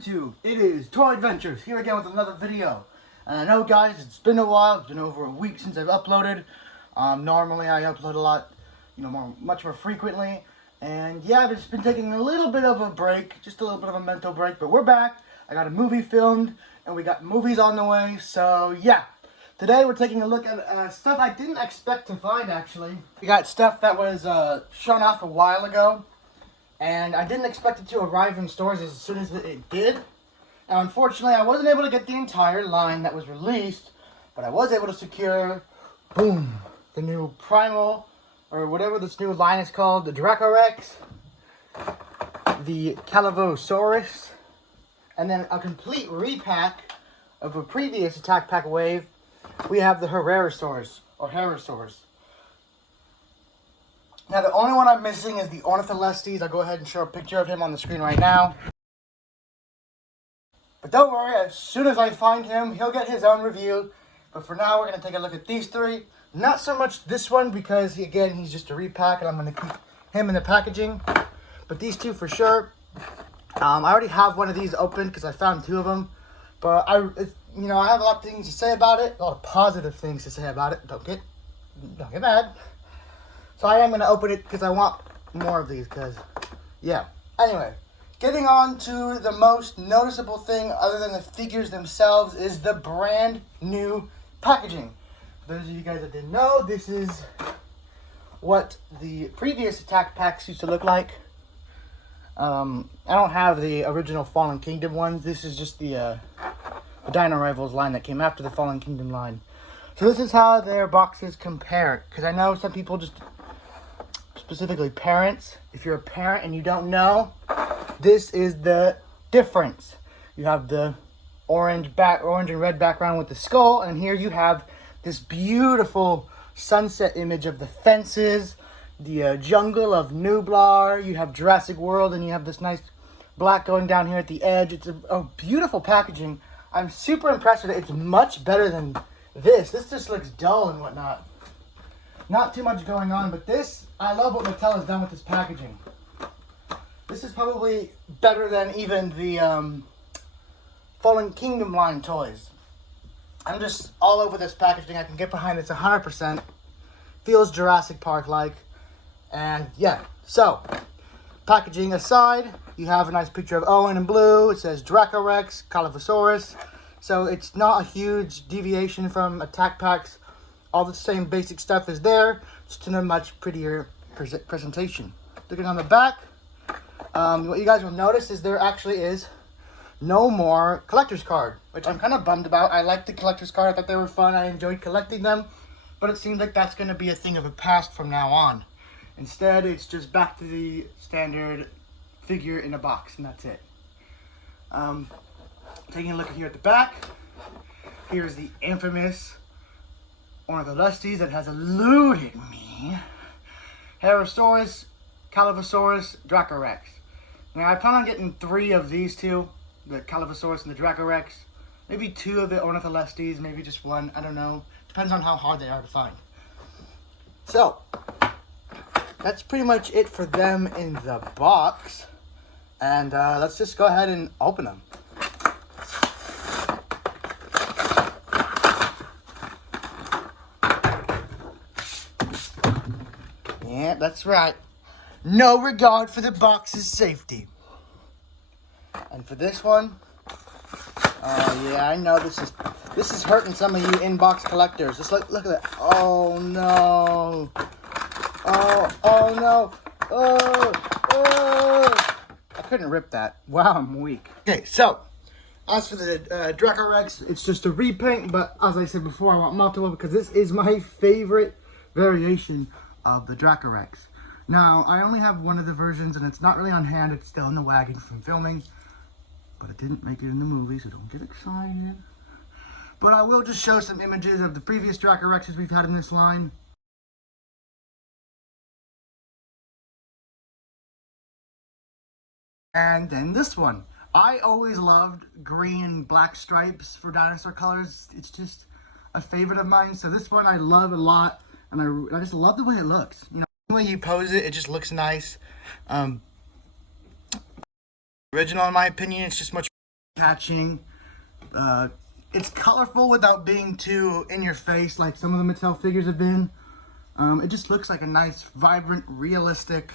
YouTube? It is Toy Adventures here again with another video. And I know, guys, it's been a while. It's been over a week since I've uploaded. Normally I upload a lot, much more frequently. And yeah, I've just been taking a little bit of a break, just a little bit of a mental break. But we're back. I got a movie filmed, and we got movies on the way. So yeah, today we're taking a look at stuff I didn't expect to find. Actually, we got stuff that was shown off a while ago. And I didn't expect it to arrive in stores as soon as it did. Now, unfortunately, I wasn't able to get the entire line that was released, but I was able to secure, boom, the new Primal, or whatever this new line is called, the Dracorex, the Callovosaurus, and then a complete repack of a previous Attack Pack wave. We have the Herrerasaurus, or Herrerasaurus. Now, the only one I'm missing is the Ornitholestes. I'll go ahead and show a picture of him on the screen right now. But don't worry, as soon as I find him, he'll get his own review. But for now, we're going to take a look at these three. Not so much this one, because, again, he's just a repack, and I'm going to keep him in the packaging. But these two for sure. I already have one of these open, because I found two of them. But, I have a lot of things to say about it. A lot of positive things to say about it. Don't get mad. So I am going to open it because I want more of these, because, yeah. Anyway, getting on to the most noticeable thing other than the figures themselves is the brand new packaging. For those of you guys that didn't know, this is what the previous Attack Packs used to look like. I don't have the original Fallen Kingdom ones. This is just the Dino Rivals line that came after the Fallen Kingdom line. So this is how their boxes compare, because I know some people just... specifically parents, if you're a parent and you don't know, this is the difference. You have the orange and red background with the skull, and here you have this beautiful sunset image of the fences, the jungle of Nublar. You have Jurassic World, and you have this nice black going down here at the edge. It's a beautiful packaging. I'm super impressed with it. It's much better than this. This just looks dull and whatnot. Not too much going on, but this, I love what Mattel has done with this packaging. This is probably better than even the Fallen Kingdom line toys. I'm just all over this packaging. I can get behind this 100%. Feels Jurassic Park-like. And yeah, so, packaging aside, you have a nice picture of Owen in blue. It says Dracorex, Callovosaurus. So it's not a huge deviation from Attack Packs. All the same basic stuff is there, just in a much prettier presentation. Looking on the back, what you guys will notice is there actually is no more collector's card, which I'm kind of bummed about. I liked the collector's card. I thought they were fun. I enjoyed collecting them, but it seems like that's going to be a thing of the past from now on. Instead, it's just back to the standard figure in a box, and that's it. Taking a look here at the back, here's the infamous Ornitholestes that has eluded me. Herrerasaurus, Callovosaurus, Dracorex. Now I plan on getting 3 of these two, the Callovosaurus and the Dracorex. Maybe 2 of the Ornitholestes, maybe just 1, I don't know. Depends on how hard they are to find. So, that's pretty much it for them in the box. And let's just go ahead and open them. Yeah, that's right. No regard for the box's safety. And for this one, yeah, I know this is hurting some of you inbox collectors. Just look at that. Oh no. Oh no. Oh. I couldn't rip that. Wow, I'm weak. Okay, so as for the Dracorex, it's just a repaint, but as I said before, I want multiple because this is my favorite variation of the Dracorex. Now, I only have one of the versions, and it's not really on hand. It's still in the wagon from filming, but it didn't make it in the movie, so don't get excited. But I will just show some images of the previous Dracorexes we've had in this line. And then this one. I always loved green and black stripes for dinosaur colors. It's just a favorite of mine. So this one I love a lot. And I just love the way it looks. The way you pose it, it just looks nice. Original, in my opinion, it's just much catching. It's colorful without being too in your face like some of the Mattel figures have been. It just looks like a nice, vibrant, realistic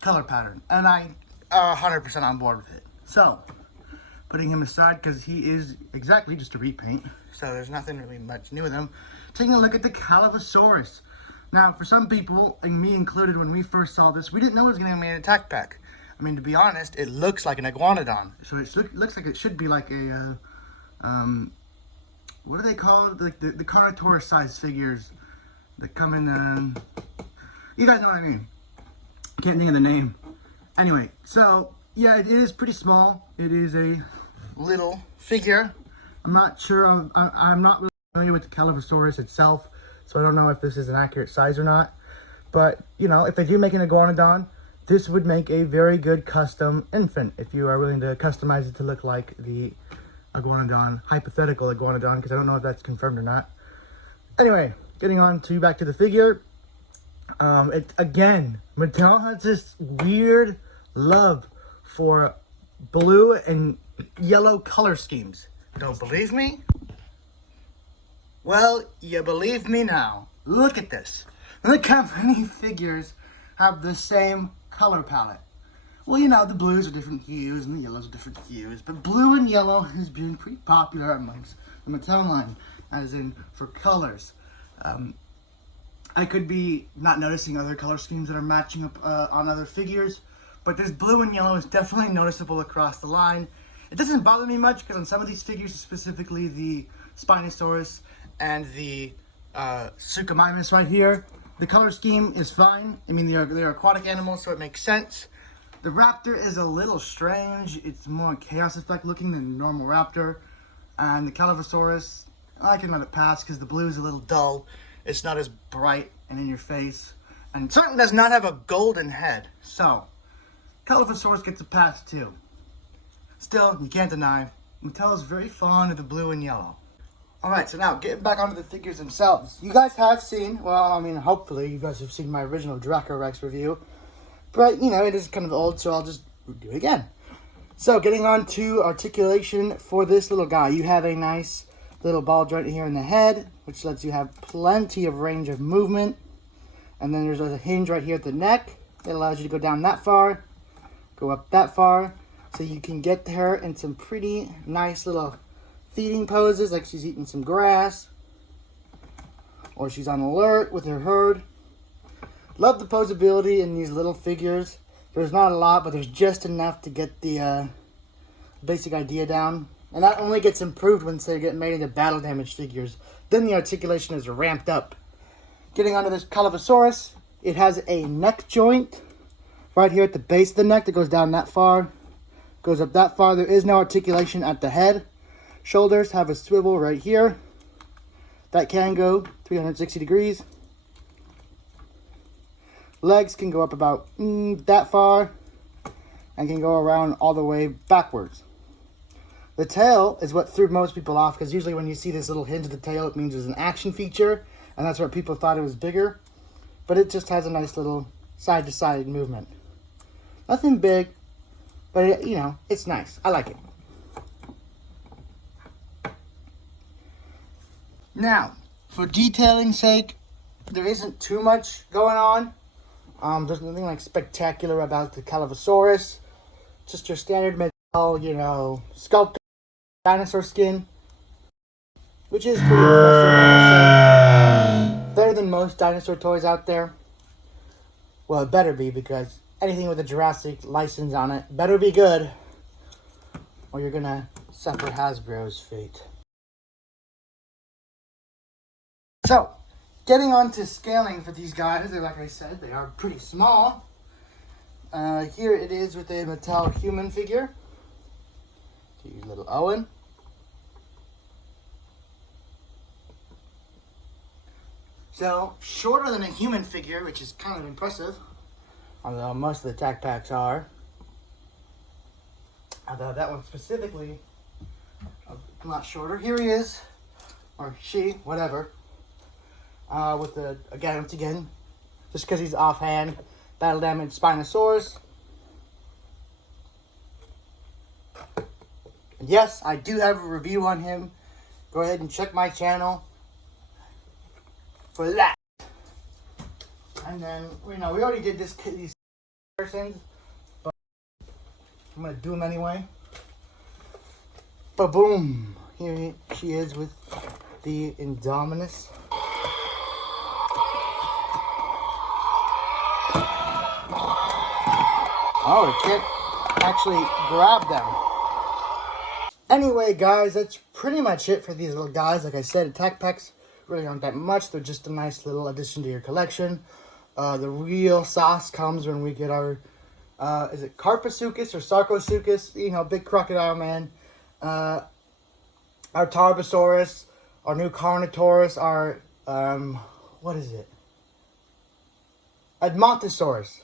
color pattern. And I'm 100% on board with it. So, putting him aside because he is exactly just a repaint. So there's nothing really much new with him. Taking a look at the Callovosaurus. Now, for some people, and me included, when we first saw this, we didn't know it was going to be an attack pack. I mean, to be honest, it looks like an iguanodon. So it looks like it should be like a, what do they call it? Like the Carnotaurus size figures that come in, you guys know what I mean. Can't think of the name. Anyway, so, yeah, it is pretty small. It is a little figure. I'm not sure, I'm not really familiar with the Callovosaurus itself, so I don't know if this is an accurate size or not. But, you know, if they do make an iguanodon, this would make a very good custom infant if you are willing to customize it to look like the iguanodon, hypothetical iguanodon, because I don't know if that's confirmed or not. Anyway, getting on to back to the figure. Again, Mattel has this weird love for blue and yellow color schemes. Don't believe me? Well, you believe me now. Look at this. Look how many figures have the same color palette. Well, you know, the blues are different hues and the yellows are different hues, but blue and yellow has been pretty popular amongst the Mattel line, as in for colors. I could be not noticing other color schemes that are matching up on other figures, but this blue and yellow is definitely noticeable across the line. It doesn't bother me much because on some of these figures, specifically the Spinosaurus and the Suchomimus right here, the color scheme is fine. I mean, they're aquatic animals, so it makes sense. The raptor is a little strange. It's more chaos effect looking than the normal raptor. And the Callovosaurus, I can let it pass because the blue is a little dull. It's not as bright and in your face. And certainly does not have a golden head. So, Callovosaurus gets a pass too. Still, you can't deny, Mattel is very fond of the blue and yellow. Alright, so now getting back onto the figures themselves. You guys have seen, well, I mean, hopefully you guys have seen my original Dracorex review. But, you know, it is kind of old, so I'll just do it again. So, getting on to articulation for this little guy. You have a nice little ball joint here in the head, which lets you have plenty of range of movement. And then there's a hinge right here at the neck. It allows you to go down that far, go up that far. So you can get her in some pretty nice little feeding poses, like she's eating some grass, or she's on alert with her herd. Love the posability in these little figures. There's not a lot, but there's just enough to get the basic idea down. And that only gets improved once they get made into battle damage figures. Then the articulation is ramped up. Getting onto this Callovosaurus, it has a neck joint right here at the base of the neck that goes down that far. Goes up that far. There is no articulation at the head. Shoulders have a swivel right here. That can go 360 degrees. Legs can go up about that far and can go around all the way backwards. The tail is what threw most people off, because usually when you see this little hinge of the tail, it means there's an action feature, and that's where people thought it was bigger. But it just has a nice little side-to-side movement. Nothing big, but it, you know, it's nice. I like it. Now, for detailing's sake, there isn't too much going on. There's nothing like spectacular about the Callovosaurus. Just your standard metal, you know, sculpted dinosaur skin, which is pretty impressive, I would say. Better than most dinosaur toys out there. Well, it better be, because anything with a Jurassic license on it better be good, or you're gonna suffer Hasbro's fate. So, getting on to scaling for these guys, like I said, they are pretty small. Here it is with a Mattel human figure. Here's little Owen. So, shorter than a human figure, which is kind of impressive. Although most of the tack packs are. Although that one specifically, a lot shorter. Here he is, or she, whatever. With the, once again, just because he's offhand, battle damage Spinosaurus. And yes, I do have a review on him. Go ahead and check my channel for that. And then, we already did these persons, but I'm going to do them anyway. Ba-boom! Here she is with the Indominus. Oh, it can't actually grab them. Anyway, guys, that's pretty much it for these little guys. Like I said, attack packs really aren't that much. They're just a nice little addition to your collection. The real sauce comes when we get our, is it Carposuchus or Sarcosuchus? You know, big crocodile man. Our Tarbosaurus, our new Carnotaurus, our, what is it? Edmontosaurus.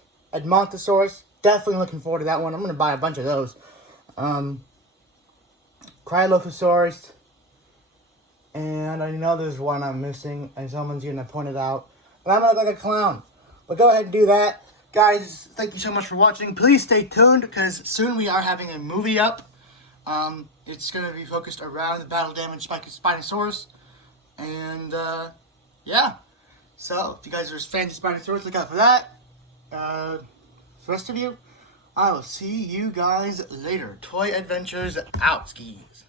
Definitely looking forward to that one. I'm going to buy a bunch of those. Callovosaurus. And I know there's one I'm missing, and someone's going to point it out. And I'm going to look like a clown. But go ahead and do that. Guys, thank you so much for watching. Please stay tuned, because soon we are having a movie up. It's going to be focused around the battle-damaged Spinosaurus. And, yeah. So, if you guys are fans of Spinosaurus, look out for that. For the rest of you, I will see you guys later. Toy Adventures out, skis.